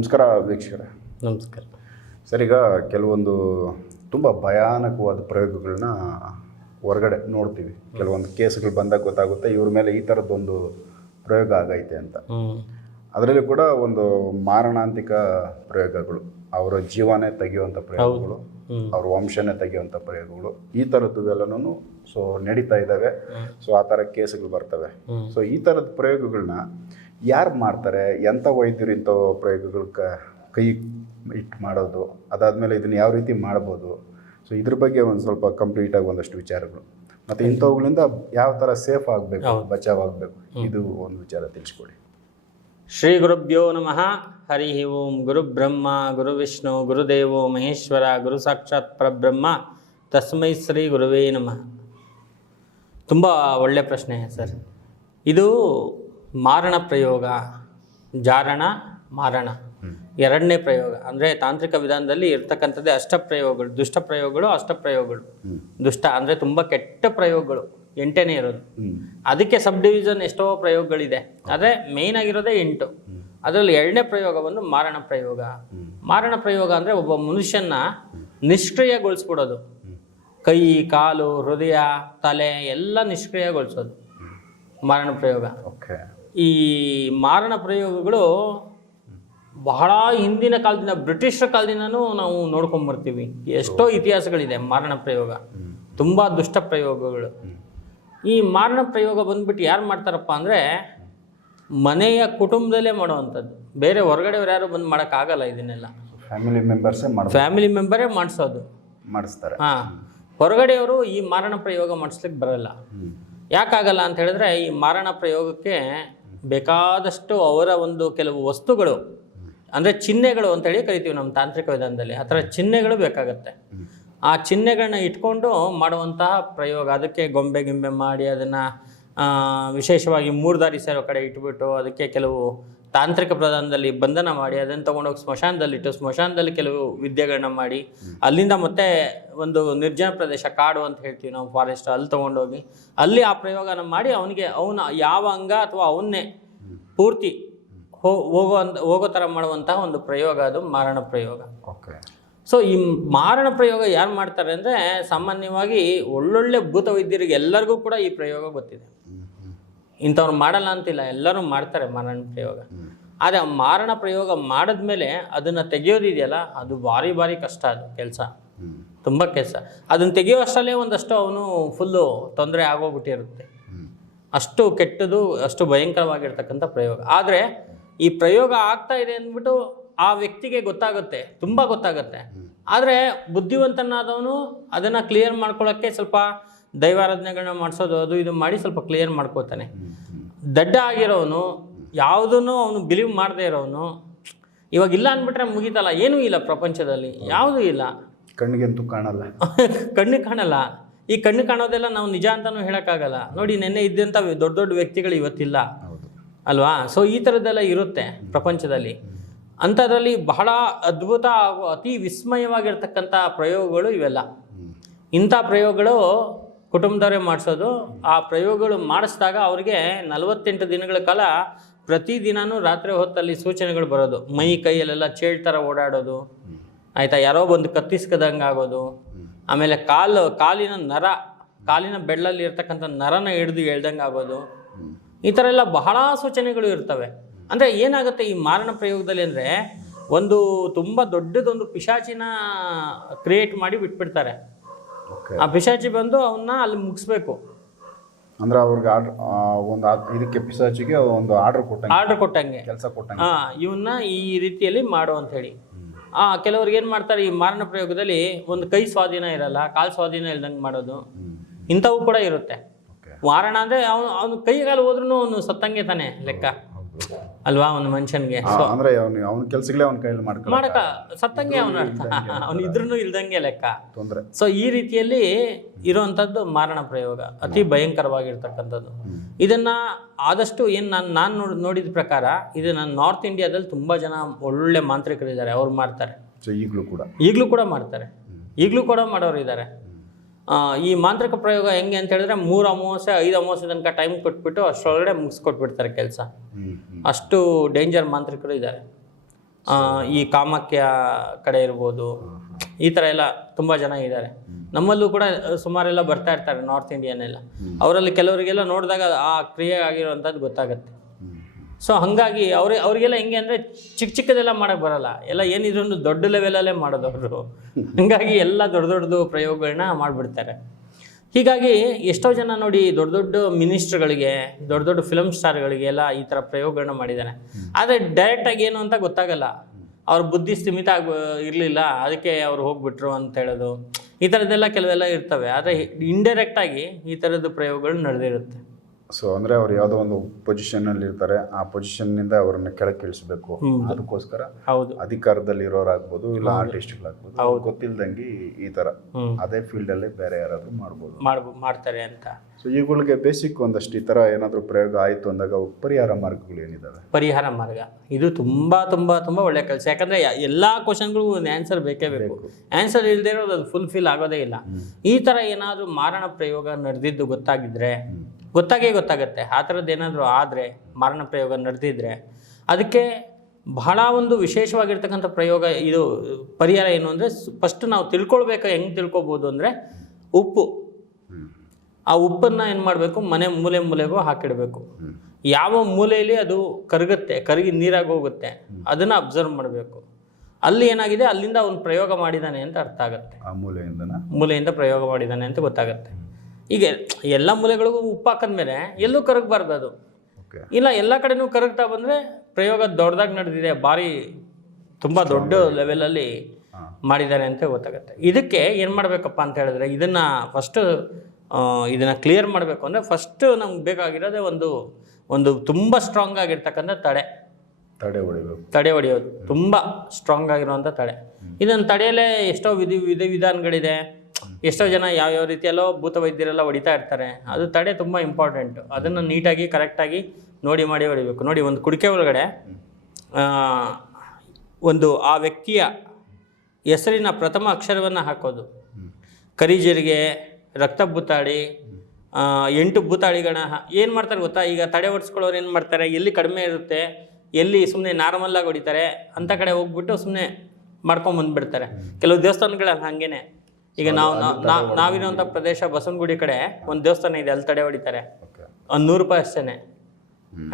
ನಮಸ್ಕಾರ ವೀಕ್ಷಕರೇ. ನಮಸ್ಕಾರ. ಸರ್ ಈಗ ಕೆಲವೊಂದು ತುಂಬ ಭಯಾನಕವಾದ ಪ್ರಯೋಗಗಳನ್ನ ಹೊರಗಡೆ ನೋಡ್ತೀವಿ. ಕೆಲವೊಂದು ಕೇಸ್ಗಳು ಬಂದಾಗ ಗೊತ್ತಾಗುತ್ತೆ ಇವ್ರ ಮೇಲೆ ಈ ಥರದ್ದೊಂದು ಪ್ರಯೋಗ ಆಗೈತೆ ಅಂತ. ಅದರಲ್ಲಿ ಕೂಡ ಒಂದು ಮಾರಣಾಂತಿಕ ಪ್ರಯೋಗಗಳು ಅವರ ಜೀವನೇ ತೆಗೆಯುವಂಥ ಪ್ರಯೋಗಗಳು. ಅವ್ರ ವಂಶನೇ ತೆಗೆಯುವಂಥ ಪ್ರಯೋಗಗಳು ಈ ಥರದ್ದು ಎಲ್ಲನೂ ಸೊ ನಡೀತಾ ಇದ್ದಾವೆ. ಸೊ ಆ ಥರ ಕೇಸ್ಗಳು ಬರ್ತವೆ. ಸೊ ಈ ಥರದ ಪ್ರಯೋಗಗಳನ್ನ ಯಾರು ಮಾಡ್ತಾರೆ? ಎಂಥ ವೈದ್ಯರು ಇಂಥ ಪ್ರಯೋಗಗಳು ಕೈ ಇಟ್ಟು ಮಾಡೋದು? ಅದಾದಮೇಲೆ ಇದನ್ನು ಯಾವ ರೀತಿ ಮಾಡ್ಬೋದು? ಸೊ ಇದ್ರ ಬಗ್ಗೆ ಒಂದು ಸ್ವಲ್ಪ ಕಂಪ್ಲೀಟಾಗಿ ಒಂದಷ್ಟು ವಿಚಾರಗಳು. ಮತ್ತು ಇಂಥವುಗಳಿಂದ ಯಾವ ಥರ ಸೇಫ್ ಆಗಬೇಕು ಬಚಾವ್ ಆಗಬೇಕು ಇದು ಒಂದು ವಿಚಾರ ತಿಳಿಸ್ಕೊಡಿ. ಶ್ರೀ ಗುರುಭ್ಯೋ ನಮಃ. ಹರಿ ಓಂ ಗುರು ಬ್ರಹ್ಮ ಗುರು ವಿಷ್ಣು ಗುರುದೇವೋ ಮಹೇಶ್ವರ ಗುರು ಸಾಕ್ಷಾತ್ ಪರಬ್ರಹ್ಮ. ತಸ್ಮೈ ಶ್ರೀ ಗುರುವೇ ನಮಃ. ತುಂಬ ಒಳ್ಳೆಯ ಪ್ರಶ್ನೆ ಸರ್. ಇದು ಮಾರಣ ಪ್ರಯೋಗ ಜಾರಣ ಮಾರಣ. ಎರಡನೇ ಪ್ರಯೋಗ. ಅಂದರೆ ತಾಂತ್ರಿಕ ವಿಧಾನದಲ್ಲಿ ಇರ್ತಕ್ಕಂಥದ್ದೇ ಅಷ್ಟ ಪ್ರಯೋಗಗಳು ದುಷ್ಟ ಪ್ರಯೋಗಗಳು ಅಷ್ಟ ಪ್ರಯೋಗಗಳು. ದುಷ್ಟ ಅಂದರೆ ತುಂಬ ಕೆಟ್ಟ ಪ್ರಯೋಗಗಳು ಎಂಟನೇ ಇರೋದು. ಅದಕ್ಕೆ ಸಬ್ ಡಿವಿಷನ್ ಎಷ್ಟೋ ಪ್ರಯೋಗಗಳಿದೆ. ಆದರೆ ಮೇಯ್ನ್ ಆಗಿರೋದೇ ಎಂಟು. ಅದರಲ್ಲಿ ಎರಡನೇ ಪ್ರಯೋಗವನ್ನು ಮಾರಣ ಪ್ರಯೋಗ. ಮಾರಣ ಪ್ರಯೋಗ ಅಂದರೆ ಒಬ್ಬ ಮನುಷ್ಯನ ನಿಷ್ಕ್ರಿಯಗೊಳಿಸ್ಬಿಡೋದು. ಕೈ ಕಾಲು ಹೃದಯ ತಲೆ ಎಲ್ಲ ನಿಷ್ಕ್ರಿಯಗೊಳಿಸೋದು. ಮಾರಣ ಪ್ರಯೋಗ. ಓಕೆ ಈ ಮಾರಣ ಪ್ರಯೋಗಗಳು ಬಹಳ ಹಿಂದಿನ ಕಾಲದಿಂದ ಬ್ರಿಟಿಷರ ಕಾಲದಿಂದನೂ ನಾವು ನೋಡ್ಕೊಂಬರ್ತೀವಿ. ಎಷ್ಟೋ ಇತಿಹಾಸಗಳಿದೆ ಮಾರಣ ಪ್ರಯೋಗ. ತುಂಬ ದುಷ್ಟ ಪ್ರಯೋಗಗಳು. ಈ ಮಾರಣ ಪ್ರಯೋಗ ಬಂದ್ಬಿಟ್ಟು ಯಾರು ಮಾಡ್ತಾರಪ್ಪ ಅಂದರೆ ಮನೆಯ ಕುಟುಂಬದಲ್ಲೇ ಮಾಡುವಂಥದ್ದು. ಬೇರೆ ಹೊರಗಡೆಯವ್ರು ಯಾರು ಬಂದು ಮಾಡೋಕ್ಕಾಗಲ್ಲ ಇದನ್ನೆಲ್ಲ. ಫ್ಯಾಮಿಲಿ ಮೆಂಬರ್ಸೇ ಮಾಡಿ ಫ್ಯಾಮಿಲಿ ಮೆಂಬರೇ ಮಾಡಿಸೋದು. ಮಾಡಿಸ್ತಾರೆ. ಹಾಂ. ಹೊರಗಡೆಯವರು ಈ ಮಾರಣ ಪ್ರಯೋಗ ಮಾಡಿಸ್ಲಿಕ್ಕೆ ಬರಲ್ಲ. ಯಾಕಾಗಲ್ಲ ಅಂತ ಹೇಳಿದ್ರೆ ಈ ಮಾರಣ ಪ್ರಯೋಗಕ್ಕೆ ಬೇಕಾದಷ್ಟು ಅವರ ಒಂದು ಕೆಲವು ವಸ್ತುಗಳು, ಅಂದರೆ ಚಿಹ್ನೆಗಳು ಅಂತೇಳಿ ಕರಿತೀವಿ ನಮ್ಮ ತಾಂತ್ರಿಕ ವಿಧಾನದಲ್ಲಿ. ಆ ಥರ ಚಿಹ್ನೆಗಳು ಬೇಕಾಗತ್ತೆ. ಆ ಚಿಹ್ನೆಗಳನ್ನ ಇಟ್ಕೊಂಡು ಮಾಡುವಂತಹ ಪ್ರಯೋಗ, ಅದಕ್ಕೆ ಗೊಂಬೆ ಗಿಂಬೆ ಮಾಡಿ ಅದನ್ನು ವಿಶೇಷವಾಗಿ ಮೂರ್ದಾರಿ ಸೇರೋ ಕಡೆ ಇಟ್ಬಿಟ್ಟು ಅದಕ್ಕೆ ಕೆಲವು ತಾಂತ್ರಿಕ ಪ್ರಧಾನದಲ್ಲಿ ಬಂಧನ ಮಾಡಿ, ಅದನ್ನು ತೊಗೊಂಡೋಗಿ ಸ್ಮಶಾನದಲ್ಲಿಟ್ಟು ಸ್ಮಶಾನದಲ್ಲಿ ಕೆಲವು ವಿದ್ಯೆಗಳನ್ನ ಮಾಡಿ, ಅಲ್ಲಿಂದ ಮತ್ತೆ ಒಂದು ನಿರ್ಜನ ಪ್ರದೇಶ ಕಾಡು ಅಂತ ಹೇಳ್ತೀವಿ ನಾವು ಫಾರೆಸ್ಟ್ ಅಲ್ಲಿ ತೊಗೊಂಡೋಗಿ, ಅಲ್ಲಿ ಆ ಪ್ರಯೋಗನ ಮಾಡಿ ಅವನಿಗೆ ಅವನ ಯಾವ ಅಂಗ ಅಥವಾ ಅವನ್ನೇ ಪೂರ್ತಿ ಹೋಗೋ ಹೋಗೋ ಥರ ಮಾಡುವಂತಹ ಒಂದು ಪ್ರಯೋಗ ಅದು, ಮಾರಣ ಪ್ರಯೋಗ. ಓಕೆ ಸೊ ಈ ಮಾರಣ ಪ್ರಯೋಗ ಯಾರು ಮಾಡ್ತಾರೆ ಅಂದರೆ ಸಾಮಾನ್ಯವಾಗಿ ಒಳ್ಳೊಳ್ಳೆ ಭೂತ ವೈದ್ಯರಿಗೆ ಎಲ್ಲರಿಗೂ ಕೂಡ ಈ ಪ್ರಯೋಗ ಗೊತ್ತಿದೆ. ಇಂಥವ್ರು ಮಾಡಲ್ಲ ಅಂತಿಲ್ಲ, ಎಲ್ಲರೂ ಮಾಡ್ತಾರೆ ಮಾರಣ ಪ್ರಯೋಗ. ಆದರೆ ಆ ಮಾರಣ ಪ್ರಯೋಗ ಮಾಡಿದ್ಮೇಲೆ ಅದನ್ನು ತೆಗೆಯೋದಿದೆಯಲ್ಲ, ಅದು ಭಾರಿ ಭಾರಿ ಕಷ್ಟ ಅದು ಕೆಲಸ. ತುಂಬ ಕೆಲಸ. ಅದನ್ನು ತೆಗೆಯೋ ಅಷ್ಟರಲ್ಲೇ ಒಂದಷ್ಟು ಅವನು ಫುಲ್ಲು ತೊಂದರೆ ಆಗೋಗ್ಬಿಟ್ಟಿರುತ್ತೆ. ಅಷ್ಟು ಕೆಟ್ಟದು, ಅಷ್ಟು ಭಯಂಕರವಾಗಿರ್ತಕ್ಕಂಥ ಪ್ರಯೋಗ. ಆದರೆ ಈ ಪ್ರಯೋಗ ಆಗ್ತಾ ಇದೆ ಅಂದ್ಬಿಟ್ಟು ಆ ವ್ಯಕ್ತಿಗೆ ಗೊತ್ತಾಗುತ್ತೆ ತುಂಬ ಗೊತ್ತಾಗುತ್ತೆ. ಆದರೆ ಬುದ್ಧಿವಂತನಾದವನು ಅದನ್ನು ಕ್ಲಿಯರ್ ಮಾಡ್ಕೊಳ್ಳೋಕ್ಕೆ ಸ್ವಲ್ಪ ದೈವಾರಾಧನೆಗಳನ್ನ ಮಾಡಿಸೋದು ಅದು ಇದು ಮಾಡಿ ಸ್ವಲ್ಪ ಕ್ಲಿಯರ್ ಮಾಡ್ಕೋತಾನೆ ದಡ್ಡ ಆಗಿರೋನು ಯಾವುದನ್ನು ಅವನು ಬಿಲೀವ್ ಮಾಡದೇ ಇರೋನು ಇವಾಗ ಇಲ್ಲ ಅಂದ್ಬಿಟ್ರೆ ಮುಗೀತಲ್ಲ ಏನೂ ಇಲ್ಲ ಪ್ರಪಂಚದಲ್ಲಿ ಯಾವುದೂ ಇಲ್ಲ. ಕಣ್ಣಿಗೆಂತೂ ಕಾಣಲ್ಲ. ಕಣ್ಣಿಗೆ ಕಾಣಲ್ಲ. ಈ ಕಣ್ಣು ಕಾಣೋದೆಲ್ಲ ನಾವು ನಿಜ ಅಂತಲೂ ಹೇಳೋಕ್ಕಾಗಲ್ಲ. ನೋಡಿ ನೆನ್ನೆ ಇದ್ದಂಥ ದೊಡ್ಡ ದೊಡ್ಡ ವ್ಯಕ್ತಿಗಳು ಇವತ್ತಿಲ್ಲ. ಅಲ್ವಾ? ಸೊ ಈ ಥರದ್ದೆಲ್ಲ ಇರುತ್ತೆ ಪ್ರಪಂಚದಲ್ಲಿ. ಅಂಥದ್ರಲ್ಲಿ ಬಹಳ ಅದ್ಭುತ ಹಾಗೂ ಅತಿ ವಿಸ್ಮಯವಾಗಿರ್ತಕ್ಕಂಥ ಪ್ರಯೋಗಗಳು ಇವೆಲ್ಲ. ಇಂಥ ಪ್ರಯೋಗಗಳು ಕುಟುಂಬದವರೇ ಮಾಡಿಸೋದು. ಆ ಪ್ರಯೋಗಗಳು ಮಾಡಿಸಿದಾಗ ಅವರಿಗೆ ನಲವತ್ತೆಂಟು ದಿನಗಳ ಕಾಲ ಪ್ರತಿದಿನನೂ ರಾತ್ರಿ ಹೊತ್ತಲ್ಲಿ ಸೂಚನೆಗಳು ಬರೋದು. ಮೈ ಕೈಯಲ್ಲೆಲ್ಲ ಚೇಳ್ ಥರ ಓಡಾಡೋದು. ಆಯಿತಾ, ಯಾರೋ ಬಂದು ಕತ್ತಿಸ್ಕದಂಗೆ ಆಗೋದು ಆಮೇಲೆ ಕಾಲು, ಕಾಲಿನ ನರ, ಕಾಲಿನ ಬೆಳ್ಳಲ್ಲಿ ಇರ್ತಕ್ಕಂಥ ನರನ ಹಿಡಿದು ಎಳ್ದಂಗೆ ಆಗೋದು ಈ ಥರ ಎಲ್ಲ ಬಹಳ ಸೂಚನೆಗಳು ಇರ್ತವೆ. ಅಂದರೆ ಏನಾಗುತ್ತೆ ಈ ಮಾರಣ ಪ್ರಯೋಗದಲ್ಲಿ ಅಂದರೆ ಒಂದು ತುಂಬ ದೊಡ್ಡದೊಂದು ಪಿಶಾಚಿನ ಕ್ರಿಯೇಟ್ ಮಾಡಿ ಬಿಟ್ಬಿಡ್ತಾರೆ. ಆ ಪಿಶಾಚಿ ಬಂದು ಅವನ್ನ ಅಲ್ಲಿ ಮುಗಿಸ್ಬೇಕು. ಅಂದ್ರೆ ಅವ್ರಿಗೆ ಆರ್ಡರ್ ಒಂದು ಇದಕ್ಕೆ ಪಿಶಾಚಿಗೆ ಒಂದು ಆರ್ಡರ್ ಕೊಟ್ಟಂಗೆ. ಆರ್ಡರ್ ಕೊಟ್ಟಂಗೆ. ಕೆಲಸ ಕೊಟ್ಟಂಗೆ. ಹಾಂ ಇವನ್ನ ಈ ರೀತಿಯಲ್ಲಿ ಮಾಡು ಅಂತ ಹೇಳಿ. ಆ ಕೆಲವ್ರಿಗೆ ಏನು ಮಾಡ್ತಾರೆ ಈ ಮಾರಣ ಪ್ರಯೋಗದಲ್ಲಿ ಒಂದು ಕೈ ಸ್ವಾಧೀನ ಇರಲ್ಲ ಕಾಲು ಸ್ವಾಧೀನ ಇಲ್ದಂಗೆ ಮಾಡೋದು. ಇಂಥವು ಕೂಡ ಇರುತ್ತೆ. ಮಾರಣ ಅಂದರೆ ಅವನು ಅವನು ಕೈಗಾಲು ಹೋದ್ರೂ ಅವನು ಸತ್ತಂಗೆ ತಾನೆ ಲೆಕ್ಕ. ಅಲ್ವಾ ಒಂದು ಮನುಷ್ಯನಿಗೆ? ಅಂದ್ರೆ ಅವನು ಅವನ ಕೆಲಸಗಳೇ ಅವನ ಕೈಯಲ್ಲಿ ಮಾಡಕ ಸತ್ತಂಗೆ ಅವನ ಅರ್ಥ. ಅವನು ಇದ್ರೂ ಇಲ್ದಂಗೆ ಲೆಕ್ಕ. ತೊಂದರೆ. ಸೊ ಈ ರೀತಿಯಲ್ಲಿ ಇರುವಂಥದ್ದು ಮಾರಣ ಪ್ರಯೋಗ. ಅತಿ ಭಯಂಕರವಾಗಿರ್ತಕ್ಕಂಥದ್ದು. ಇದನ್ನ ಆದಷ್ಟು ಏನು ನಾನು ನಾನು ನೋಡಿ ನೋಡಿದ ಪ್ರಕಾರ ಇದು ನಾನು ನಾರ್ತ್ ಇಂಡಿಯಾದಲ್ಲಿ ತುಂಬಾ ಜನ ಒಳ್ಳೆ ಮಾಂತ್ರಿಕರಿದ್ದಾರೆ. ಅವ್ರು ಮಾಡ್ತಾರೆ. ಈಗಲೂ ಕೂಡ. ಈಗಲೂ ಕೂಡ ಮಾಡ್ತಾರೆ. ಈಗಲೂ ಕೂಡ ಮಾಡೋರು ಇದ್ದಾರೆ. ಈ ಮಾಂತ್ರಿಕ ಪ್ರಯೋಗ ಹೆಂಗೆ ಅಂತ ಹೇಳಿದ್ರೆ ಮೂರು ಅಮಾವಾಸ್ಯೆ ಐದು ಅಮಾವಾಸ್ಯೆ ತನಕ ಟೈಮ್ ಕೊಟ್ಬಿಟ್ಟು ಅಷ್ಟರೊಳಗಡೆ ಮುಗಿಸ್ಕೊಟ್ಬಿಡ್ತಾರೆ ಕೆಲಸ. ಅಷ್ಟು ಡೇಂಜರ್ ಮಾಂತ್ರಿಕರು ಇದ್ದಾರೆ. ಈ ಕಾಮಾಖ್ಯ ಕಡೆ ಇರ್ಬೋದು, ಈ ಥರ ಎಲ್ಲ ತುಂಬ ಜನ ಇದ್ದಾರೆ. ನಮ್ಮಲ್ಲೂ ಕೂಡ ಸುಮಾರೆಲ್ಲ ಬರ್ತಾ ಇರ್ತಾರೆ ನಾರ್ತ್ ಇಂಡಿಯನ್ ಎಲ್ಲ. ಅವರಲ್ಲಿ ಕೆಲವರಿಗೆಲ್ಲ ನೋಡಿದಾಗ ಆ ಕ್ರಿಯೆ ಆಗಿರುವಂಥದ್ದು ಗೊತ್ತಾಗುತ್ತೆ. ಸೊ ಹಾಗಾಗಿ ಅವ್ರ, ಅವರಿಗೆಲ್ಲ ಹೆಂಗೆ ಅಂದರೆ ಚಿಕ್ಕ ಚಿಕ್ಕದೆಲ್ಲ ಮಾಡೋಕ್ಕೆ ಬರಲ್ಲ. ಎಲ್ಲ ಏನಿದ್ರು ದೊಡ್ಡ ಲೆವೆಲಲ್ಲೇ ಮಾಡೋದು ಅವರು. ಹಾಗಾಗಿ ಎಲ್ಲ ದೊಡ್ಡ ದೊಡ್ಡದು ಪ್ರಯೋಗಗಳನ್ನ ಮಾಡಿಬಿಡ್ತಾರೆ. ಹೀಗಾಗಿ ಎಷ್ಟೋ ಜನ ನೋಡಿ ದೊಡ್ಡ ದೊಡ್ಡ ಮಿನಿಸ್ಟ್ರ್ಗಳಿಗೆ, ದೊಡ್ಡ ದೊಡ್ಡ ಫಿಲಮ್ ಸ್ಟಾರ್ಗಳಿಗೆ ಎಲ್ಲ ಈ ಥರ ಪ್ರಯೋಗಗಳನ್ನ ಮಾಡಿದ್ದಾನೆ ಆದರೆ ಡೈರೆಕ್ಟಾಗಿ ಏನು ಅಂತ ಗೊತ್ತಾಗಲ್ಲ. ಅವ್ರ ಬುದ್ಧಿ ಸ್ಥಿಮಿತ ಆಗ, ಇರಲಿಲ್ಲ, ಅದಕ್ಕೆ ಅವ್ರು ಹೋಗ್ಬಿಟ್ರು ಅಂತ ಹೇಳೋದು. ಈ ಥರದ್ದೆಲ್ಲ ಕೆಲವೆಲ್ಲ ಇರ್ತವೆ. ಆದರೆ ಇಂಡೈರೆಕ್ಟಾಗಿ ಈ ಥರದ ಪ್ರಯೋಗಗಳು ನಡೆದಿರುತ್ತೆ. ಸೊ ಅಂದರೆ ಅವ್ರು ಯಾವುದೋ ಒಂದು ಪೊಸಿಷನಲ್ಲಿ ಇರ್ತಾರೆ. ಆ ಪೊಸಿಷನ್ನಿಂದ ಅವ್ರನ್ನ ಕೆಳಕ್ಕೆ ಇಳಿಸ್ಬೇಕು. ಅದಕ್ಕೋಸ್ಕರ ಹೌದು. ಅಧಿಕಾರದಲ್ಲಿ ಇರೋರಾಗ್ಬೋದು ಇಲ್ಲ ಆರ್ಟಿಸ್ಟ್ಗಳಾಗ್ಬೋದು ಗೊತ್ತಿಲ್ದಂಗೆ ಈ ಥರ. ಅದೇ ಫೀಲ್ಡಲ್ಲಿ ಬೇರೆ ಯಾರಾದರೂ ಮಾಡ್ಬೋದು. ಮಾಡ್ಬೋ ಮಾಡ್ತಾರೆ ಅಂತ. ಸೊ ಇವುಗಳಿಗೆ ಬೇಸಿಕ್ ಒಂದಷ್ಟು ಈ ಥರ ಏನಾದರೂ ಪ್ರಯೋಗ ಆಯಿತು ಅಂದಾಗ ಪರಿಹಾರ ಮಾರ್ಗಗಳು ಏನಿದ್ದಾವೆ ಪರಿಹಾರ ಮಾರ್ಗ. ಇದು ತುಂಬ ತುಂಬ ತುಂಬ ಒಳ್ಳೆ ಕೆಲಸ. ಯಾಕಂದರೆ ಎಲ್ಲ ಕ್ವಶನ್ಗಳಿಗೂ ಒಂದು ಆನ್ಸರ್ ಬೇಕೇ ಬೇಕು. ಆನ್ಸರ್ ಇಲ್ಲದೆ ಇರೋದು ಅದು ಫುಲ್ಫಿಲ್ ಆಗೋದೇ ಇಲ್ಲ. ಈ ಥರ ಏನಾದರೂ ಮಾರಣ ಪ್ರಯೋಗ ನಡೆದಿದ್ದು ಗೊತ್ತಾಗಿದ್ರೆ ಗೊತ್ತಾಗೇ ಗೊತ್ತಾಗುತ್ತೆ. ಆ ಥರದ್ದು ಏನಾದರೂ ಆದರೆ ಮಾರಣ ಪ್ರಯೋಗ ನಡೆದಿದ್ರೆ ಅದಕ್ಕೆ ಬಹಳ ಒಂದು ವಿಶೇಷವಾಗಿರ್ತಕ್ಕಂಥ ಪ್ರಯೋಗ ಇದು ಪರಿಹಾರ ಏನು ಅಂದರೆ ಫಸ್ಟ್ ನಾವು ತಿಳ್ಕೊಳ್ಬೇಕು ಹೆಂಗೆ ತಿಳ್ಕೊಬೋದು ಅಂದರೆ ಉಪ್ಪು. ಆ ಉಪ್ಪನ್ನು ಏನು ಮಾಡಬೇಕು? ಮನೆ ಮೂಲೆ ಮೂಲೆಗೂ ಹಾಕಿಡಬೇಕು. ಯಾವ ಮೂಲೆಯಲ್ಲಿ ಅದು ಕರಗುತ್ತೆ ಕರಗಿ ನೀರಾಗಿ ಹೋಗುತ್ತೆ ಅದನ್ನು ಅಬ್ಸರ್ವ್ ಮಾಡಬೇಕು. ಅಲ್ಲಿ ಏನಾಗಿದೆ? ಅಲ್ಲಿಂದ ಅವನು ಪ್ರಯೋಗ ಮಾಡಿದ್ದಾನೆ ಅಂತ ಅರ್ಥ ಆಗುತ್ತೆ. ಮೂಲೆಯಿಂದ ಪ್ರಯೋಗ ಮಾಡಿದ್ದಾನೆ ಅಂತ ಗೊತ್ತಾಗುತ್ತೆ. ಈಗ ಎಲ್ಲ ಮೂಲೆಗಳಿಗೂ ಉಪ್ಪು ಹಾಕಿದ್ಮೇಲೆ ಎಲ್ಲೂ ಕರಗಬಾರ್ದು ಅದು. ಇಲ್ಲ ಎಲ್ಲ ಕಡೆನೂ ಕರಗ್ತಾ ಬಂದರೆ ಪ್ರಯೋಗ ದೊಡ್ಡದಾಗಿ ನಡೆದಿದೆ ಭಾರಿ ತುಂಬ ದೊಡ್ಡ ಲೆವೆಲಲ್ಲಿ ಮಾಡಿದ್ದಾರೆ ಅಂತ ಗೊತ್ತಾಗುತ್ತೆ. ಇದಕ್ಕೆ ಏನು ಮಾಡಬೇಕಪ್ಪ ಅಂತ ಹೇಳಿದ್ರೆ ಇದನ್ನು ಫಸ್ಟು ಇದನ್ನು ಕ್ಲಿಯರ್ ಮಾಡಬೇಕು ಅಂದರೆ ಫಸ್ಟು ನಮ್ಗೆ ಬೇಕಾಗಿರೋದೇ ಒಂದು ಒಂದು ತುಂಬ ಸ್ಟ್ರಾಂಗ್ ಆಗಿರ್ತಕ್ಕಂಥ ತಡೆ. ತಡೆ ಹೊಡಿಬೇಕು. ತಡೆ ಹೊಡೆಯೋದು. ತುಂಬ ಸ್ಟ್ರಾಂಗ್ ಆಗಿರುವಂಥ ತಡೆ. ಇದನ್ನು ತಡೆಯಲೇ ಎಷ್ಟೋ ವಿಧಿ ವಿಧಿ ವಿಧಾನಗಳಿದೆ. ಎಷ್ಟೋ ಜನ ಯಾವ್ಯಾವ ರೀತಿಯಲ್ಲೋ ಭೂತ ವೈದ್ಯರೆಲ್ಲ ಹೊಡಿತಾ ಇರ್ತಾರೆ. ಅದು ತಡೆ ತುಂಬ ಇಂಪಾರ್ಟೆಂಟು ಅದನ್ನು ನೀಟಾಗಿ ಕರೆಕ್ಟಾಗಿ ನೋಡಿ, ಮಾಡಿ ಹೊಡಿಬೇಕು. ನೋಡಿ, ಒಂದು ಕುಡಿಕೆ ಒಳಗಡೆ ಒಂದು, ಆ ವ್ಯಕ್ತಿಯ ಹೆಸರಿನ ಪ್ರಥಮ ಅಕ್ಷರವನ್ನು ಹಾಕೋದು. ಕರಿಜರಿಗೆ ರಕ್ತ ಬೂತಾಡಿ ಎಂಟು ಬೂತಾಳಿಗಳನ್ನ ಏನು ಮಾಡ್ತಾರೆ ಗೊತ್ತಾ? ಈಗ ತಡೆ ಹೊಡ್ಸ್ಕೊಳ್ಳೋರು ಏನು ಮಾಡ್ತಾರೆ? ಎಲ್ಲಿ ಕಡಿಮೆ ಇರುತ್ತೆ? ಎಲ್ಲಿ ಸುಮ್ಮನೆ ನಾರ್ಮಲ್ಲಾಗಿ ಹೊಡಿತಾರೆ? ಅಂಥ ಕಡೆ ಹೋಗ್ಬಿಟ್ಟು ಸುಮ್ಮನೆ ಮಾಡ್ಕೊಂಬಂದ್ಬಿಡ್ತಾರೆ ಕೆಲವು ದೇವಸ್ಥಾನಗಳಲ್ಲಿ ಹಾಗೇನೆ. ಈಗ ನಾವು ನಾವು ನಾವಿರುವಂಥ ಪ್ರದೇಶ ಬಸವನಗುಡಿ ಕಡೆ ಒಂದು ದೇವಸ್ಥಾನ ಇದೆ ಅಲ್ಲಿ ತಡೆ ಹೊಡಿತಾರೆ. ಒಂದು ನೂರು ರೂಪಾಯಿ ಅಷ್ಟೇ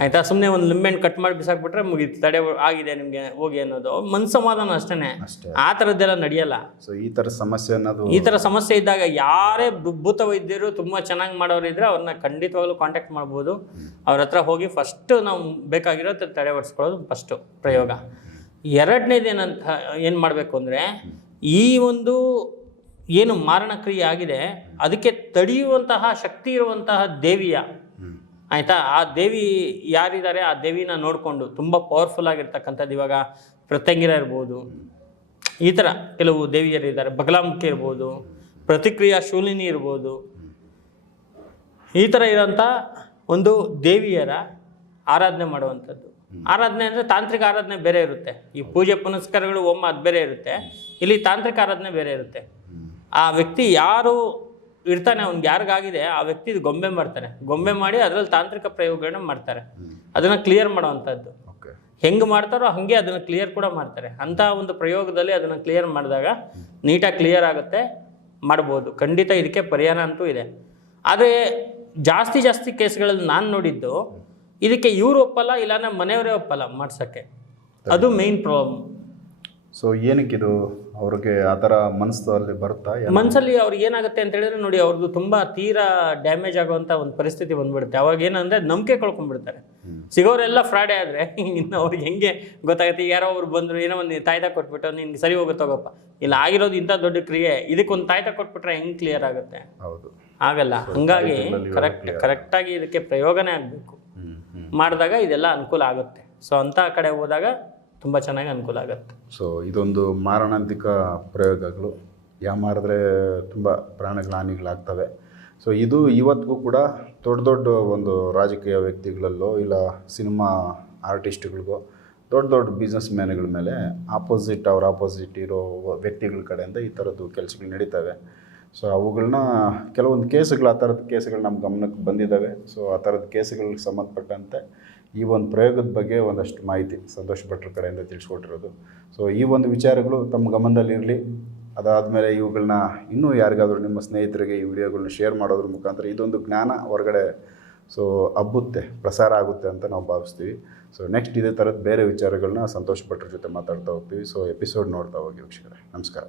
ಆಯ್ತಾ? ಸುಮ್ಮನೆ ಒಂದು ಲಿಂಬೆಹಣ್ಣು ಕಟ್ ಮಾಡಿ ಬಿಸಾಕ್ಬಿಟ್ರೆ ಮುಗೀತು. ತಡೆ ಆಗಿದೆ ನಿಮಗೆ ಹೋಗಿ ಅನ್ನೋದು. ಮನ್ ಸಮಾಧಾನ ಅಷ್ಟೇ. ಆ ಥರದ್ದೆಲ್ಲ ನಡೆಯಲ್ಲ. ಸೊ ಈ ಥರ ಸಮಸ್ಯೆ ಅನ್ನೋದು ಈ ಥರ ಸಮಸ್ಯೆ ಇದ್ದಾಗ ಯಾರೇ ಭೂ- ಭೂತ ವೈದ್ಯರು ತುಂಬ ಚೆನ್ನಾಗಿ ಮಾಡೋರು ಇದ್ರೆ ಅವ್ರನ್ನ ಖಂಡಿತವಾಗ್ಲೂ ಕಾಂಟ್ಯಾಕ್ಟ್ ಮಾಡ್ಬೋದು. ಅವ್ರ ಹತ್ರ ಹೋಗಿ ಫಸ್ಟು ನಾವು ಬೇಕಾಗಿರೋ ತಡೆ ಹೊಡ್ಸ್ಕೊಳ್ಳೋದು ಫಸ್ಟು ಪ್ರಯೋಗ. ಎರಡನೇದು ಏನಂತ ಏನು ಮಾಡಬೇಕು ಅಂದರೆ ಈ ಒಂದು ಏನು ಮಾರಣಕ್ರಿಯೆ ಆಗಿದೆ, ಅದಕ್ಕೆ ತಡೆಯುವಂತಹ ಶಕ್ತಿ ಇರುವಂತಹ ದೇವಿಯ. ಆಯಿತಾ? ಆ ದೇವಿ ಯಾರಿದ್ದಾರೆ? ಆ ದೇವಿನ ನೋಡಿಕೊಂಡು ತುಂಬ ಪವರ್ಫುಲ್ ಆಗಿರ್ತಕ್ಕಂಥದ್ದು ಇವಾಗ ಪ್ರತ್ಯಂಗಿರ ಇರ್ಬೋದು. ಈ ಥರ ಕೆಲವು ದೇವಿಯರಿದ್ದಾರೆ ಬಗಲಾಮುಖಿ ಇರ್ಬೋದು, ಪ್ರತಿಕ್ರಿಯಾ ಶೂಲಿನಿ ಇರ್ಬೋದು. ಈ ಥರ ಇರೋಂಥ ಒಂದು ದೇವಿಯರ ಆರಾಧನೆ ಮಾಡುವಂಥದ್ದು. ಆರಾಧನೆ ಅಂದರೆ ತಾಂತ್ರಿಕ ಆರಾಧನೆ ಬೇರೆ ಇರುತ್ತೆ. ಈ ಪೂಜೆ ಪುನಸ್ಕಾರಗಳು ಒಮ್ಮೆ ಅದು ಬೇರೆ ಇರುತ್ತೆ. ಇಲ್ಲಿ ತಾಂತ್ರಿಕ ಆರಾಧನೆ ಬೇರೆ ಇರುತ್ತೆ. ಆ ವ್ಯಕ್ತಿ ಯಾರು ಇರ್ತಾನೆ ಅವ್ನಿಗೆ ಯಾರಿಗಾಗಿದೆ ಆ ವ್ಯಕ್ತಿ ಗೊಂಬೆ ಮಾಡ್ತಾರೆ. ಗೊಂಬೆ ಮಾಡಿ ಅದರಲ್ಲಿ ತಾಂತ್ರಿಕ ಪ್ರಯೋಗಗಳನ್ನ ಮಾಡ್ತಾರೆ. ಅದನ್ನು ಕ್ಲಿಯರ್ ಮಾಡುವಂಥದ್ದು. ಹೆಂಗೆ ಮಾಡ್ತಾರೋ ಹಾಗೆ ಅದನ್ನು ಕ್ಲಿಯರ್ ಕೂಡ ಮಾಡ್ತಾರೆ. ಅಂಥ ಒಂದು ಪ್ರಯೋಗದಲ್ಲಿ ಅದನ್ನು ಕ್ಲಿಯರ್ ಮಾಡಿದಾಗ ನೀಟಾಗಿ ಕ್ಲಿಯರ್ ಆಗುತ್ತೆ ಮಾಡ್ಬೋದು. ಖಂಡಿತ ಇದಕ್ಕೆ ಪರಿಹಾರ ಅಂತೂ ಇದೆ. ಆದರೆ ಜಾಸ್ತಿ ಜಾಸ್ತಿ ಕೇಸ್ಗಳಲ್ಲಿ ನಾನು ನೋಡಿದ್ದು ಇದಕ್ಕೆ ಇವರು ಒಪ್ಪಲ್ಲ ಇಲ್ಲಾಂದ್ರೆ ಮನೆಯವರೇ ಒಪ್ಪಲ್ಲ ಮಾಡ್ಸೋಕ್ಕೆ. ಅದು ಮೇಯ್ನ್ ಪ್ರಾಬ್ಲಮ್ ಸೊ ಏನಕ್ಕಿದು ಅವ್ರಿಗೆ ಆ ಥರ ಮನಸ್ಸಲ್ಲಿ ಬರುತ್ತಾ? ಮನಸ್ಸಲ್ಲಿ ಅವ್ರಿಗೆ ಏನಾಗುತ್ತೆ ಅಂತ ಹೇಳಿದ್ರೆ ನೋಡಿ ಅವ್ರದ್ದು ತುಂಬ ತೀರಾ ಡ್ಯಾಮೇಜ್ ಆಗುವಂಥ ಒಂದು ಪರಿಸ್ಥಿತಿ ಬಂದ್ಬಿಡುತ್ತೆ. ಅವಾಗ ಏನಂದ್ರೆ ನಂಬಿಕೆ ಕಳ್ಕೊಂಡ್ಬಿಡ್ತಾರೆ. ಸಿಗೋರೆಲ್ಲ ಫ್ರಾಡೆ ಆದರೆ ಇನ್ನು ಅವ್ರಿಗೆ ಹೆಂಗೆ ಗೊತ್ತಾಗುತ್ತೆ? ಯಾರೋ ಅವ್ರು ಬಂದರು ಏನೋ ಒಂದು ತಾಯ್ತ ಕೊಟ್ಬಿಟ್ಟು ನಿನ್ಗೆ ಸರಿ ಹೋಗುತ್ತೆ ಹೋಗಪ್ಪ ಇಲ್ಲ ಆಗಿರೋದು ಇಂಥ ದೊಡ್ಡ ಕ್ರಿಯೆ ಇದಕ್ಕೊಂದು ತಾಯ್ತ ಕೊಟ್ಬಿಟ್ರೆ ಹೆಂಗೆ ಕ್ಲಿಯರ್ ಆಗುತ್ತೆ? ಹೌದು. ಆಗಲ್ಲ. ಹಂಗಾಗಿ ಕರೆಕ್ಟ್ ಕರೆಕ್ಟಾಗಿ ಇದಕ್ಕೆ ಪ್ರಯೋಗನೇ ಆಗಬೇಕು. ಮಾಡಿದಾಗ ಇದೆಲ್ಲ ಅನುಕೂಲ ಆಗುತ್ತೆ. ಸೊ ಅಂಥ ಕಡೆ ಹೋದಾಗ ತುಂಬ ಚೆನ್ನಾಗಿ ಅನುಕೂಲ ಆಗುತ್ತೆ. ಸೊ ಇದೊಂದು ಮಾರಣಾಂತಿಕ ಪ್ರಯೋಗಗಳು. ಯಾವ ಮಾಡಿದ್ರೆ ತುಂಬ ಪ್ರಾಣಗಳ ಹಾನಿಗಳಾಗ್ತವೆ ಸೊ ಇದು ಇವತ್ತಿಗೂ ಕೂಡ ದೊಡ್ಡ ದೊಡ್ಡ ಒಂದು ರಾಜಕೀಯ ವ್ಯಕ್ತಿಗಳಲ್ಲೋ ಇಲ್ಲ ಸಿನಿಮಾ ಆರ್ಟಿಸ್ಟ್ಗಳಿಗೋ, ದೊಡ್ಡ ದೊಡ್ಡ ಬಿಸ್ನೆಸ್ ಮ್ಯಾನ್ಗಳ ಮೇಲೆ ಆಪೋಸಿಟ್ ಅವ್ರ ಆಪೋಸಿಟ್ ಇರೋ ವ್ಯಕ್ತಿಗಳ ಕಡೆಯಿಂದ ಈ ಥರದ್ದು ಕೆಲಸಗಳು ನಡೀತವೆ. ಸೊ ಅವುಗಳನ್ನ ಕೆಲವೊಂದು ಕೇಸುಗಳು, ಆ ಥರದ ಕೇಸುಗಳು ನಮ್ಮ ಗಮನಕ್ಕೆ ಬಂದಿದ್ದಾವೆ ಸೊ ಆ ಥರದ ಕೇಸುಗಳಿಗೆ ಸಂಬಂಧಪಟ್ಟಂತೆ ಈ ಒಂದು ಪ್ರಯೋಗದ ಬಗ್ಗೆ ಒಂದಷ್ಟು ಮಾಹಿತಿ ಸಂತೋಷ್ ಭಟ್ರ ಕಡೆಯಿಂದ ತಿಳಿಸ್ಕೊಟ್ಟಿರೋದು. ಸೊ ಈ ಒಂದು ವಿಚಾರಗಳು ತಮ್ಮ ಗಮನದಲ್ಲಿರಲಿ ಅದಾದಮೇಲೆ ಇವುಗಳನ್ನ ಇನ್ನೂ ಯಾರಿಗಾದರೂ ನಿಮ್ಮ ಸ್ನೇಹಿತರಿಗೆ ಈ ವಿಡಿಯೋಗಳನ್ನ ಶೇರ್ ಮಾಡೋದ್ರ ಮುಖಾಂತರ ಇದೊಂದು ಜ್ಞಾನ ಹೊರಗಡೆ ಸೊ ಹಬ್ಬುತ್ತೆ, ಪ್ರಸಾರ ಆಗುತ್ತೆ ಅಂತ ನಾವು ಭಾವಿಸ್ತೀವಿ. ಸೊ ನೆಕ್ಸ್ಟ್ ಇದೇ ಥರದ ಬೇರೆ ವಿಚಾರಗಳನ್ನ ಸಂತೋಷ್ ಭಟ್ರ ಜೊತೆ ಮಾತಾಡ್ತಾ ಹೋಗ್ತೀವಿ. ಸೊ ಎಪಿಸೋಡ್ ನೋಡ್ತಾ ಹೋಗಿ ವೀಕ್ಷಕರೇ. ನಮಸ್ಕಾರ.